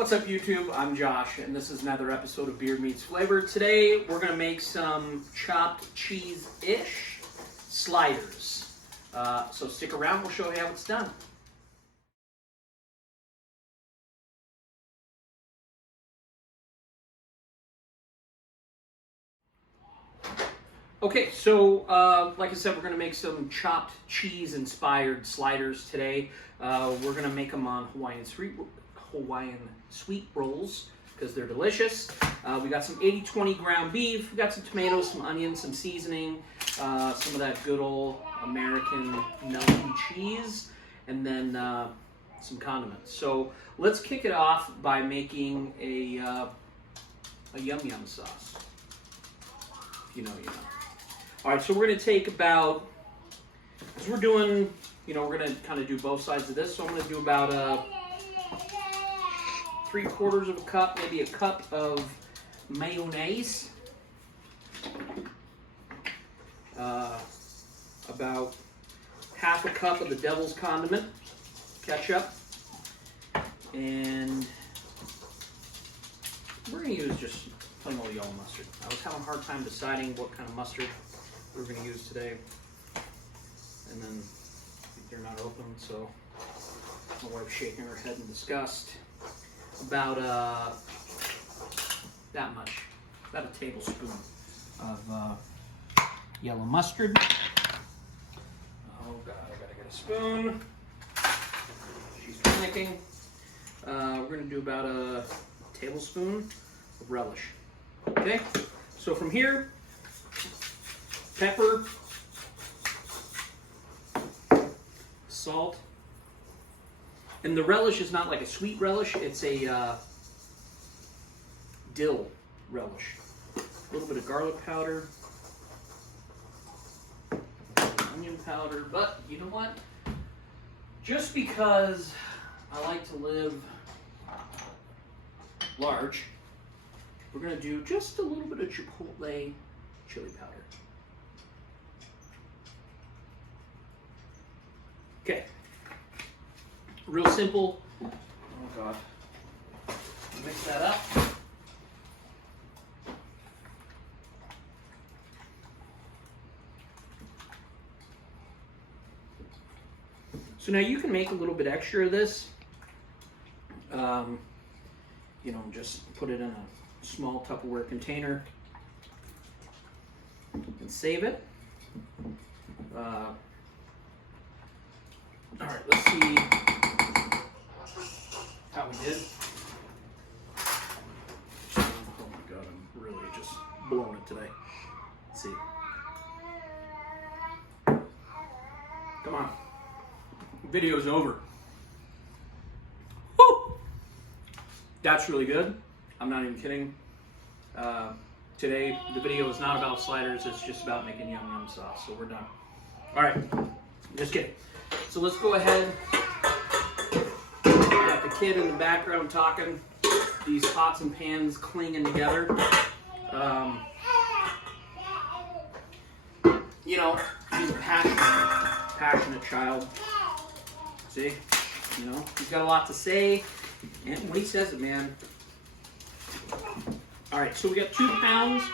What's up YouTube? I'm Josh and this is another episode of Beard Meets Flavor. Today we're going to make some chopped cheese-ish sliders. So stick around, we'll show you how it's done. Okay, so like I said, we're going to make some chopped cheese-inspired sliders today. We're going to make them on Hawaiian sweet rolls because they're delicious. We got some 80-20 ground beef, we got some tomatoes, some onions, some seasoning, some of that good old American melty cheese, and then some condiments. So let's kick it off by making a yum yum sauce. If you know, you know. All right, so we're going to take about, because we're doing, we're going to kind of do both sides of this. So I'm going to do about 3/4 of a cup, maybe a cup of mayonnaise. About half a cup of the devil's condiment, ketchup. And we're going to use just plain old yellow mustard. I was having a hard time deciding what kind of mustard we're going to use today, and then they're not open, so my wife's shaking her head in disgust. About that much, about a tablespoon of yellow mustard. Oh God, I gotta get a spoon. She's panicking. We're going to do about a tablespoon of relish. Okay, so from here, pepper, salt, and the relish is not like a sweet relish, it's a dill relish. A little bit of garlic powder, onion powder, but you know what? Just because I like to live large, we're going to do just a little bit of chipotle chili powder. Okay, real simple. Oh God, mix that up. So now you can make a little bit extra of this. Just put it in a small Tupperware container and save it. All right, let's see how we did. Oh my God, I'm really just blowing it today. Let's see. Come on. Video's over. Woo! That's really good. I'm not even kidding. Today, the video is not about sliders. It's just about making yum yum sauce. So we're done. All right, just kidding. So let's go ahead. Got the kid in the background talking. These pots and pans clinging together. He's a passionate child. See, he's got a lot to say, and when he says it, man. All right, so we got 2 pounds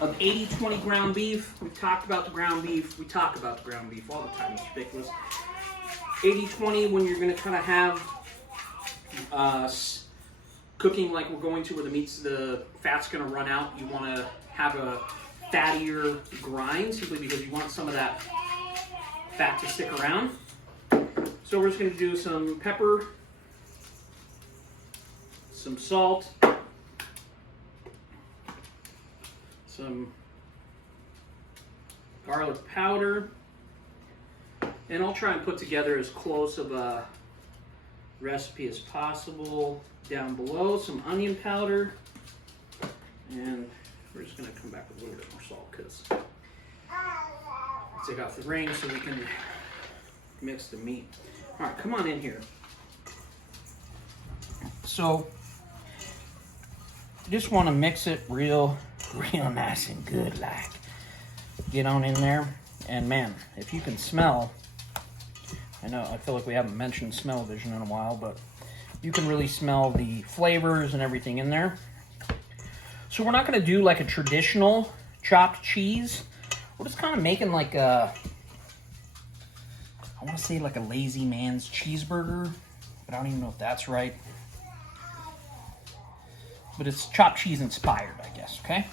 of 80-20 ground beef. We've talked about the ground beef. We talk about the ground beef all the time. It's ridiculous. 80-20 when you're going to kind of have cooking like we're going to, where the fat's going to run out. You want to have a fattier grind, simply because you want some of that fat to stick around. So we're just going to do some pepper, some salt, some garlic powder, and I'll try and put together as close of a recipe as possible down below. Some onion powder, and we're just going to come back with a little bit more salt because take off the ring so we can mix the meat. All right, come on in here. So just want to mix it real nice and good, like. Get on in there, and man, if you can smell, I feel like we haven't mentioned smell-o-vision in a while, but You can really smell the flavors and everything in there. So we're not going to do like a traditional chopped cheese. We're just kind of making like a, I want to say like a lazy man's cheeseburger, but I don't even know if that's right. But it's chopped cheese inspired, I guess, okay?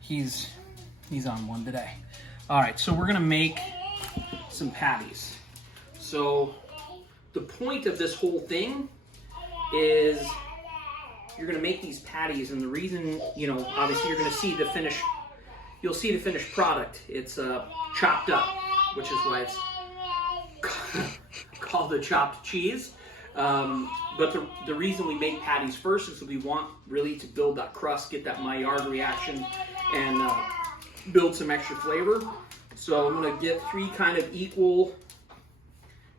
He's on one today. All right, so we're gonna make some patties. So the point of this whole thing is you're gonna make these patties, and the reason, you know, obviously you're gonna see the finished, you'll see the finished product. It's chopped up, which is why it's called the chopped cheese. But the reason we make patties first is that we want really to build that crust, get that Maillard reaction, and build some extra flavor. So I'm going to get 3 kind of equal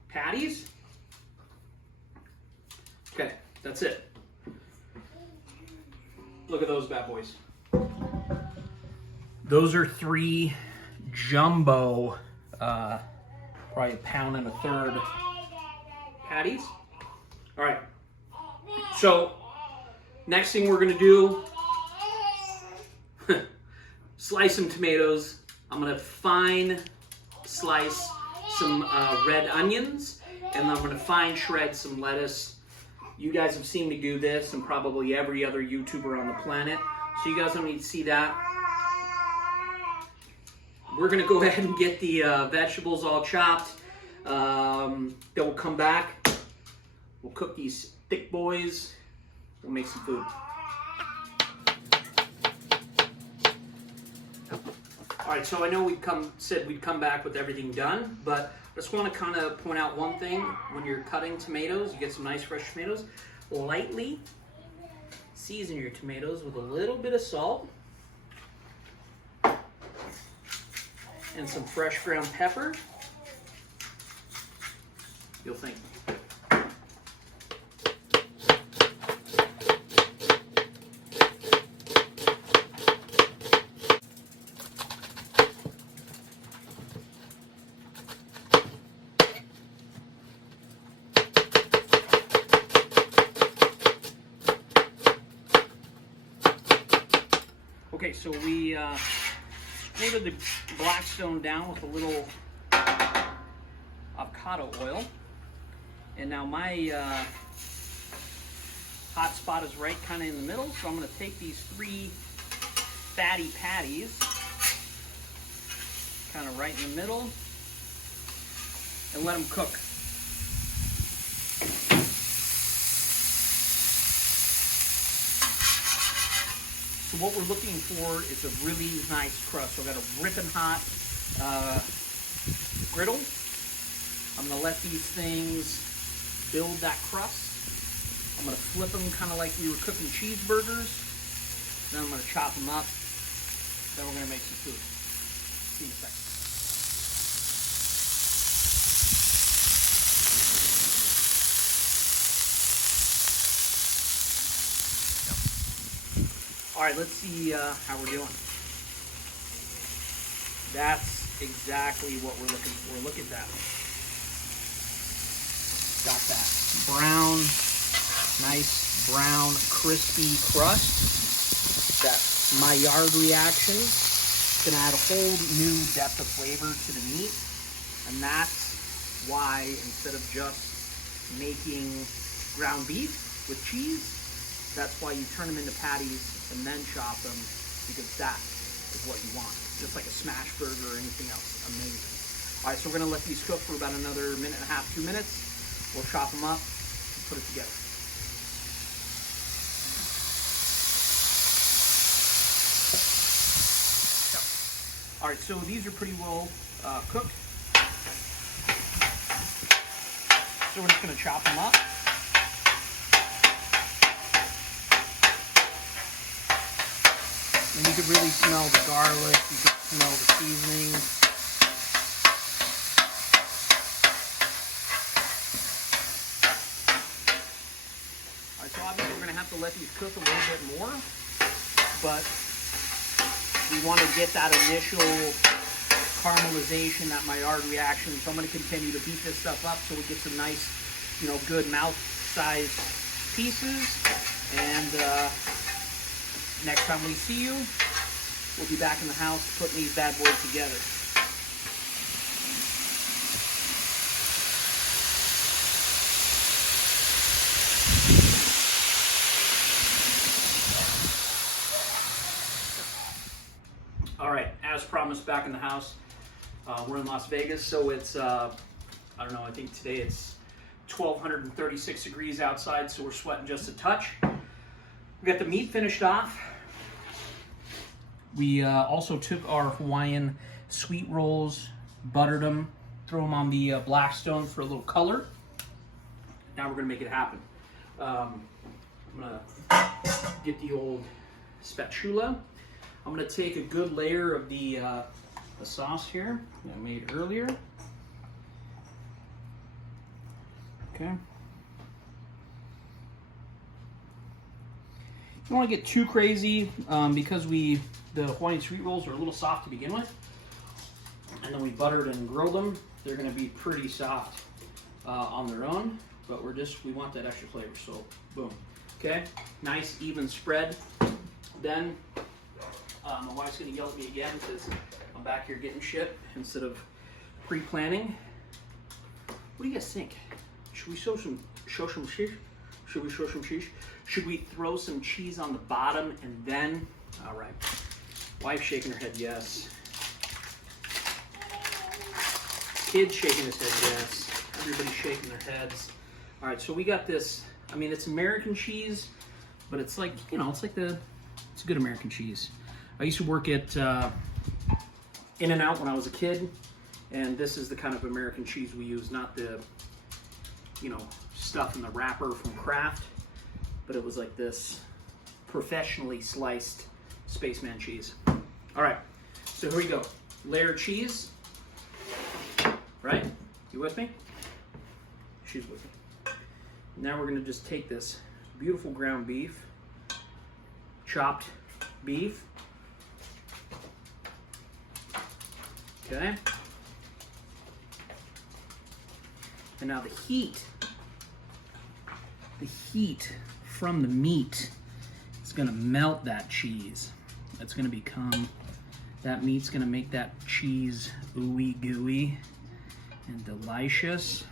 patties. Okay, that's it. Look at those bad boys. Those are 3 jumbo, probably 1.33 pounds patties. All right, so next thing we're gonna do, slice some tomatoes. I'm gonna fine slice some red onions, and then I'm gonna fine shred some lettuce. You guys have seen me do this, and probably every other YouTuber on the planet, so you guys don't need to see that. We're gonna go ahead and get the vegetables all chopped. Then we'll come back. We'll cook these thick boys. We'll make some food. All right, so I know said we'd come back with everything done, but I just want to kind of point out one thing. When you're cutting tomatoes, you get some nice fresh tomatoes. Lightly season your tomatoes with a little bit of salt and some fresh ground pepper. You'll think. Okay, so we squirted the Blackstone down with a little avocado oil. And now my hot spot is right kind of in the middle, so I'm going to take these 3 fatty patties, kind of right in the middle, and let them cook. So what we're looking for is a really nice crust. So I've got a ripping hot griddle. I'm going to let these things build that crust. I'm going to flip them kind of like we were cooking cheeseburgers. Then I'm going to chop them up. Then we're going to make some food. See you in a second. All right, let's see how we're doing. That's exactly what we're looking for. Look at that. Got that brown, nice brown, crispy crust. That Maillard reaction. It's gonna add a whole new depth of flavor to the meat. And that's why instead of just making ground beef with cheese, that's why you turn them into patties and then chop them, because that is what you want. Just like a smash burger or anything else. Amazing. All right, so we're gonna let these cook for about another 1.5 to 2 minutes. We'll chop them up and put it together. All right, so these are pretty well cooked. So we're just gonna chop them up. And you could really smell the garlic, you could smell the seasoning. All right, so obviously we're gonna have to let these cook a little bit more, but we want to get that initial caramelization, that Maillard reaction. So I'm going to continue to beat this stuff up so we get some nice, good mouth-sized pieces. And next time we see you, we'll be back in the house putting these bad boys together. All right, as promised, back in the house. We're in Las Vegas, so it's, I don't know, I think today it's 1,236 degrees outside, so we're sweating just a touch. We got the meat finished off. We also took our Hawaiian sweet rolls, buttered them, threw them on the Blackstone for a little color. Now we're gonna make it happen. I'm gonna get the old spatula. I'm gonna take a good layer of the sauce here that I made earlier. Okay. You don't want to get too crazy because the Hawaiian sweet rolls are a little soft to begin with, and then we buttered and grilled them. They're going to be pretty soft on their own, but we want that extra flavor. So boom. Okay, nice even spread. Then my wife's going to yell at me again because I'm back here getting shit instead of pre-planning. What do you guys think? Should we show some cheese? Should we show some cheese? Should we throw some cheese on the bottom and then? All right. Wife shaking her head yes. Kid shaking his head yes. Everybody's shaking their heads. All right, so we got this. I mean, it's American cheese, but it's like, it's a good American cheese. I used to work at In-N-Out when I was a kid, and this is the kind of American cheese we use, not the, stuff in the wrapper from Kraft, but it was like this professionally sliced spaceman cheese. All right, so here we go. Layered cheese, right? You with me? She's with me. Now we're gonna just take this beautiful ground beef, chopped beef, okay? And now the heat from the meat is gonna melt that cheese. That's gonna that meat's gonna make that cheese ooey gooey and delicious.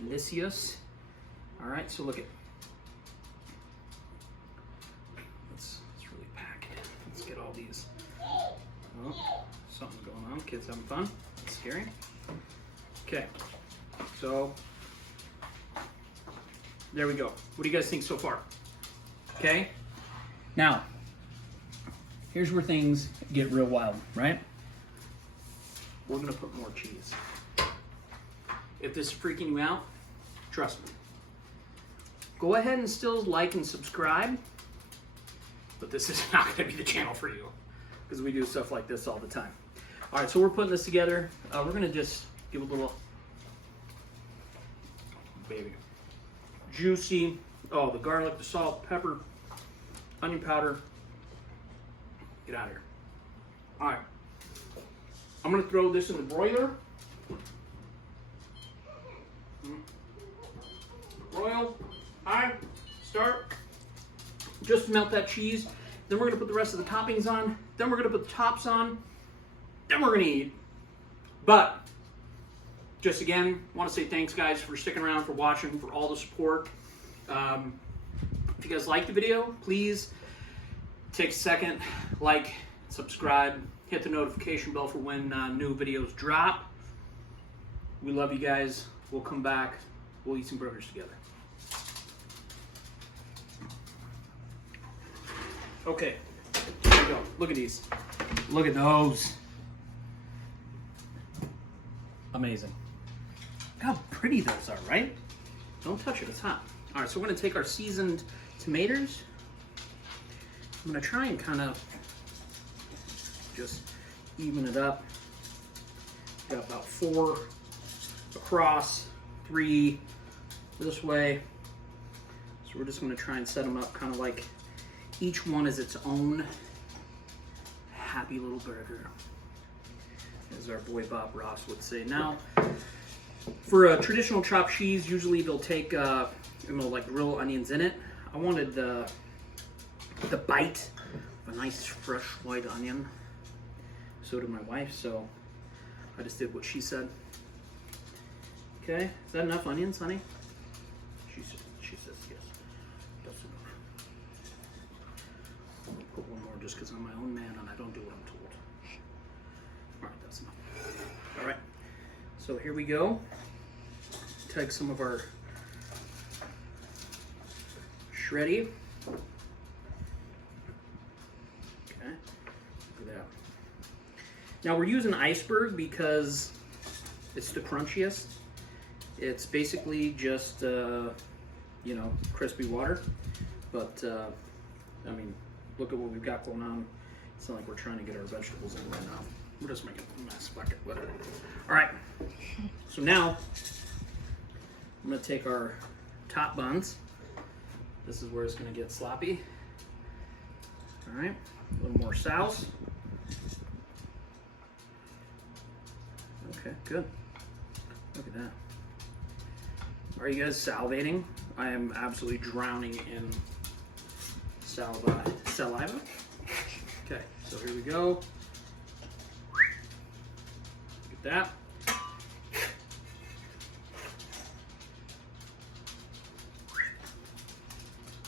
Delicious. All right, so look at, let's really pack it in. Let's get all these. Oh, something's going on. Kids having fun. That's scary. Okay, so there we go. What do you guys think so far? Okay, now here's where things get real wild, right? We're gonna put more cheese. If this is freaking you out, trust me. Go ahead and still like and subscribe, but this is not gonna be the channel for you because we do stuff like this all the time. All right, so we're putting this together. We're gonna just give a little, baby, juicy, the garlic, the salt, pepper, onion powder. Get out of here. All right, I'm gonna throw this in the broiler. Broil, high, start. Just to melt that cheese. Then we're gonna put the rest of the toppings on. Then we're gonna put the tops on. Then we're gonna eat. But, just again, want to say thanks guys for sticking around, for watching, for all the support. If you guys like the video, please take a second, like, subscribe, hit the notification bell for when new videos drop. We love you guys. We'll come back. We'll eat some burgers together. Okay, here we go. Look at these. Look at those. Amazing. Look how pretty those are, right? Don't touch it, it's hot. All right, so we're gonna take our seasoned tomatoes. I'm gonna try and kind of just even it up. Got about 4 across, 3 this way. So we're just gonna try and set them up kind of like each one is its own happy little burger. as our boy Bob Ross would say. Now, for a traditional chopped cheese, usually they'll take, like grill onions in it. I wanted the bite of a nice fresh white onion. So did my wife, so I just did what she said. Okay, is that enough onions, honey? She says yes. That's enough. I'm gonna put one more just because I'm my own man and I don't do what I'm told. All right, that's enough. All right, so here we go. Take some of our shreddy. Okay, look at that. Now we're using iceberg because it's the crunchiest. It's basically just, crispy water. But, I mean, look at what we've got going on. It's not like we're trying to get our vegetables in right now. We're just making a mess. Fuck it, whatever. All right. So now, I'm going to take our top buns. This is where it's going to get sloppy. All right. A little more sauce. Okay, good. Look at that. Are you guys salivating? I am absolutely drowning in saliva. Okay, so here we go. Look at that.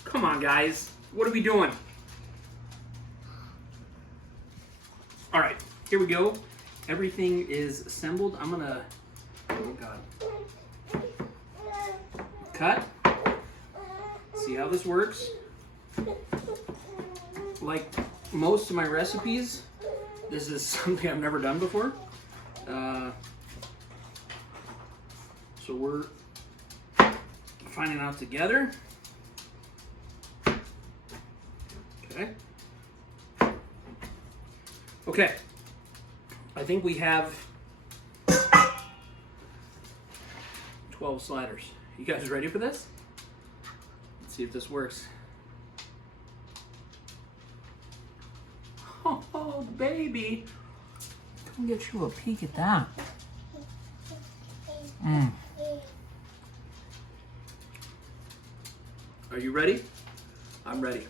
Come on, guys. What are we doing? All right, here we go. Everything is assembled. I'm gonna, oh God. Cut. See how this works. Like most of my recipes, this is something I've never done before. So we're finding out together. Okay. Okay. I think we have 12 sliders. You guys ready for this? Let's see if this works. Oh, baby. Come get you a peek at that. Are you ready? I'm ready.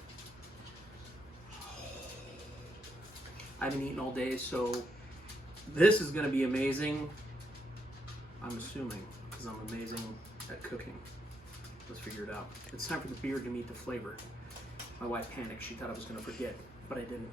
I haven't eaten all day, so this is going to be amazing. I'm assuming, because I'm amazing at cooking. Let's figure it out. It's time for the beard to meet the flavor. My wife panicked. She thought I was going to forget, but I didn't.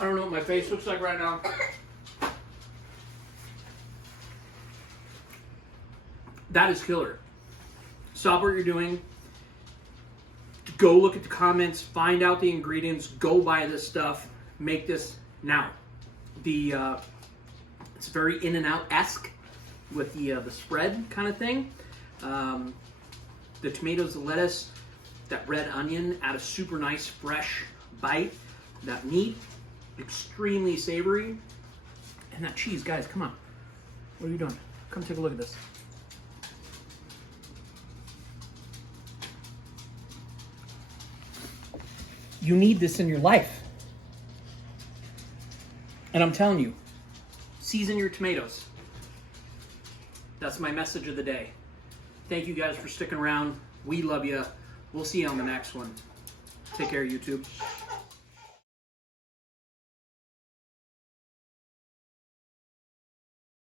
I don't know what my face looks like right now. That is killer. Stop what you're doing. Go look at the comments. Find out the ingredients. Go buy this stuff. Make this now. It's very In-N-Out-esque with the spread kind of thing. The tomatoes, the lettuce, that red onion add a super nice fresh bite. That meat, extremely savory. And that cheese, guys, come on. What are you doing? Come take a look at this. You need this in your life. And I'm telling you, season your tomatoes. That's my message of the day. Thank you guys for sticking around. We love you. We'll see you on the next one. Take care, YouTube.